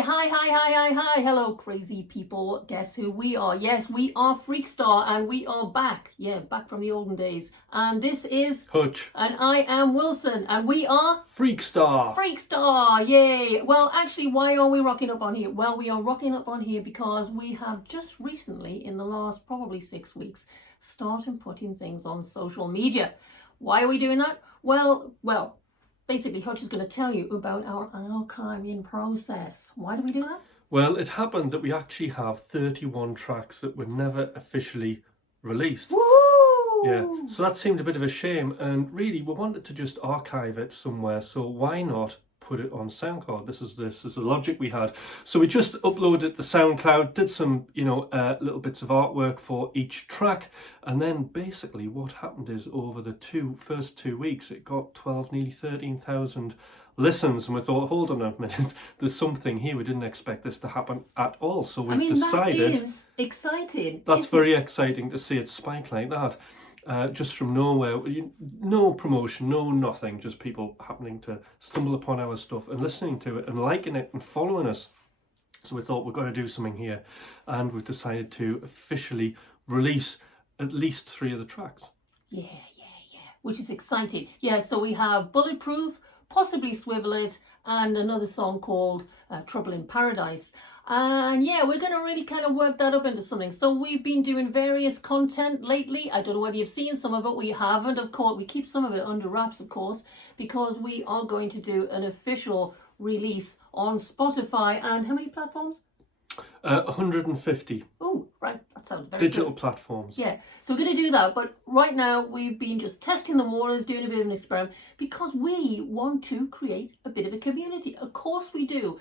Hi. Hello, crazy people. Guess who we are? Yes, we are Freekstar and we are back. Yeah, back from the olden days. And this is Hutch. And I am Wilson. And we are Freekstar. Freekstar. Yay. Well, actually, why are we rocking up on here? Well, we are rocking up on here because we have just recently, in the last probably 6 weeks, started putting things on social media. Why are we doing that? Well, basically, Hutch is going to tell you about our archiving process. Why do we do that? Well, it happened that we actually have 31 tracks that were never officially released. Woo! Yeah, so that seemed a bit of a shame, and really we wanted to just archive it somewhere, so why not put it on SoundCloud? This is the logic we had. So we just uploaded the SoundCloud, did some, little bits of artwork for each track, and then basically what happened is over the first 2 weeks, it got 12, nearly 13,000 listens, and we thought, hold on a minute, there's something here. We didn't expect this to happen at all. So we've decided. That is exciting. That's very exciting to see it spike like that. Just from nowhere, no promotion, no nothing, just people happening to stumble upon our stuff and listening to it and liking it and following us. So we thought we've got to do something here, and we've decided to officially release at least 3 of the tracks. Yeah, which is exciting. Yeah, so we have Bulletproof, possibly Swivel It, and another song called Trouble in Paradise. And yeah, we're going to really kind of work that up into something. So we've been doing various content lately. I don't know whether you've seen some of it. We haven't, of course. We keep some of it under wraps, of course, because we are going to do an official release on Spotify and how many platforms? 150. Oh, right. That sounds very digital good. Platforms. Yeah. So we're going to do that. But right now we've been just testing the waters, doing a bit of an experiment because we want to create a bit of a community. Of course we do.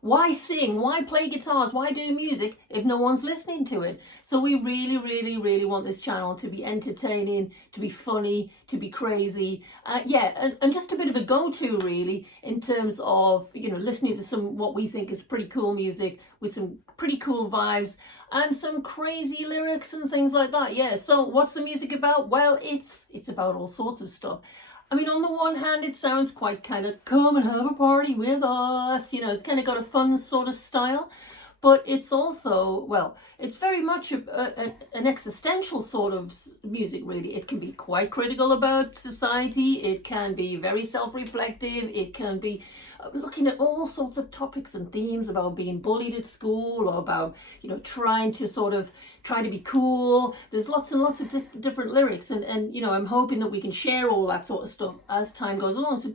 Why sing? Why play guitars? Why do music if no one's listening to it? So we really want this channel to be entertaining, to be funny, to be crazy. And just a bit of a go-to really in terms of, listening to some what we think is pretty cool music with some pretty cool vibes and some crazy lyrics and things like that. Yeah, so what's the music about? Well, it's about all sorts of stuff. I mean, on the one hand, it sounds quite kind of, come and have a party with us. It's kind of got a fun sort of style. But it's also, it's very much an existential sort of music, really. It can be quite critical about society. It can be very self-reflective. It can be looking at all sorts of topics and themes about being bullied at school or about, trying to be cool. There's lots and lots of different lyrics. And I'm hoping that we can share all that sort of stuff as time goes along. So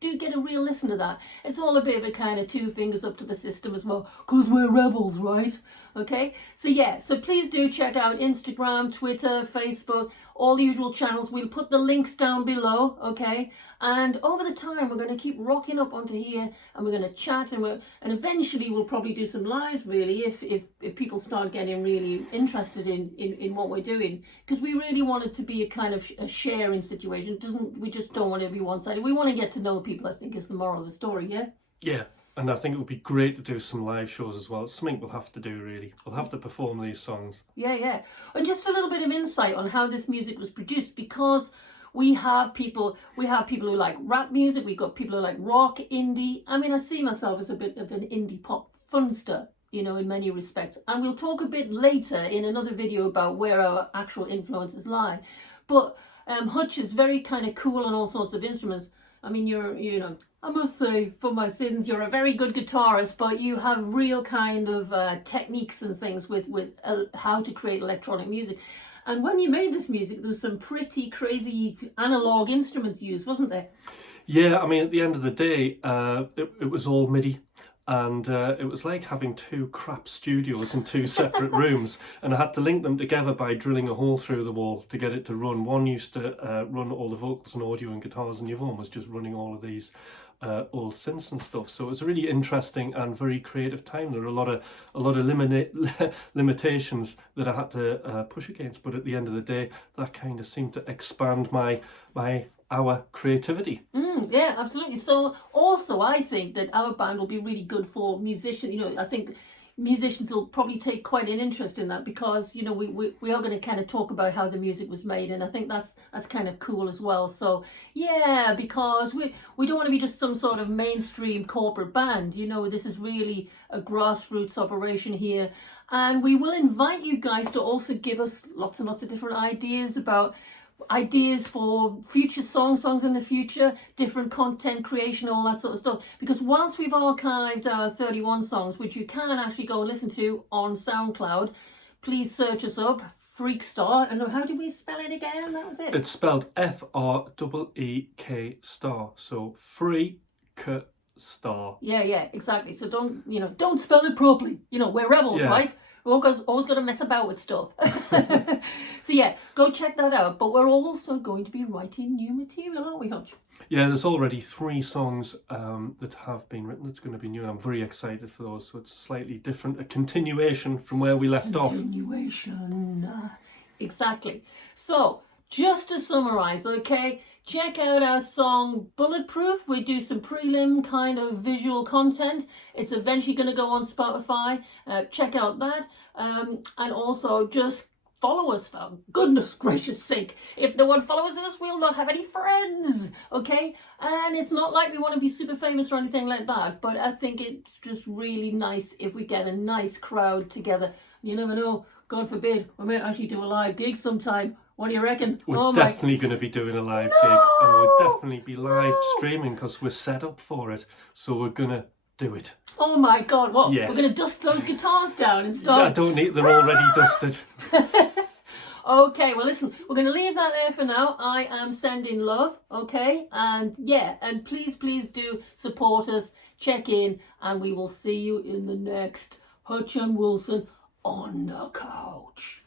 do get a real listen to that. It's all a bit of a kind of 2 fingers up to the system as well, because we're rebels, right? Okay, so please do check out Instagram, Twitter, Facebook, all the usual channels. We'll put the links down below, okay? And over the time, we're going to keep rocking up onto here, and we're going to chat, and eventually we'll probably do some lives, really, if people start getting really interested in what we're doing, because we really want it to be a kind of a sharing situation. We just don't want it to be one-sided. We want to get to know people, I think, is the moral of the story, yeah? Yeah. And I think it would be great to do some live shows as well. It's something we'll have to do, really. We'll have to perform these songs. Yeah. And just a little bit of insight on how this music was produced, because we have people who like rap music, we've got people who like rock, indie. I mean, I see myself as a bit of an indie pop funster, in many respects. And we'll talk a bit later in another video about where our actual influences lie. But Hutch is very kind of cool on all sorts of instruments. I mean, I must say, for my sins, you're a very good guitarist, but you have real kind of techniques and things with how to create electronic music. And when you made this music, there was some pretty crazy analog instruments used, wasn't there? Yeah, I mean, at the end of the day, it was all MIDI. And it was like having 2 crap studios in 2 separate rooms, and I had to link them together by drilling a hole through the wall to get it to run. One used to run all the vocals and audio and guitars, and the other one was just running all of these old synths and stuff. So it was a really interesting and very creative time. There were a lot of limitations that I had to push against, but at the end of the day, that kind of seemed to expand our creativity. Yeah, absolutely. So also I think that our band will be really good for musicians. I think musicians will probably take quite an interest in that, because you know we are going to kind of talk about how the music was made, and I think that's kind of cool as well. So yeah, because we don't want to be just some sort of mainstream corporate band. You know, this is really a grassroots operation here, and we will invite you guys to also give us lots and lots of different ideas for future songs in the future, different content creation, all that sort of stuff. Because once we've archived our 31 songs, which you can actually go and listen to on SoundCloud, please search us up, Freekstar. And how did we spell it again? That was it. It's spelled Freek star, so Freekstar. Yeah, exactly. So don't spell it properly. You know, we're rebels, right? We're always going to mess about with stuff. So yeah, go check that out. But we're also going to be writing new material, aren't we, Hutch? Yeah, there's already 3 songs that have been written that's going to be new, and I'm very excited for those. So it's slightly different, a continuation from where we left off. Continuation. Exactly. So, just to summarise, okay, check out our song Bulletproof. We do some prelim kind of visual content. It's eventually going to go on Spotify. Check out that. And also just follow us, for goodness gracious sake. If no one follows us, we'll not have any friends, okay? And it's not like we want to be super famous or anything like that, but I think it's just really nice if we get a nice crowd together. You never know, God forbid, we might actually do a live gig sometime. What do you reckon? We're definitely going to be doing a live gig, and we'll definitely be live streaming because we're set up for it. So we're going to do it. Oh my God, what? Yes. We're going to dust those guitars down and stuff? Yeah, I don't need, they're already dusted. Okay, well listen, we're going to leave that there for now. I am sending love, okay? And yeah, and please do support us, check in, and we will see you in the next Hutch and Wilson on the couch.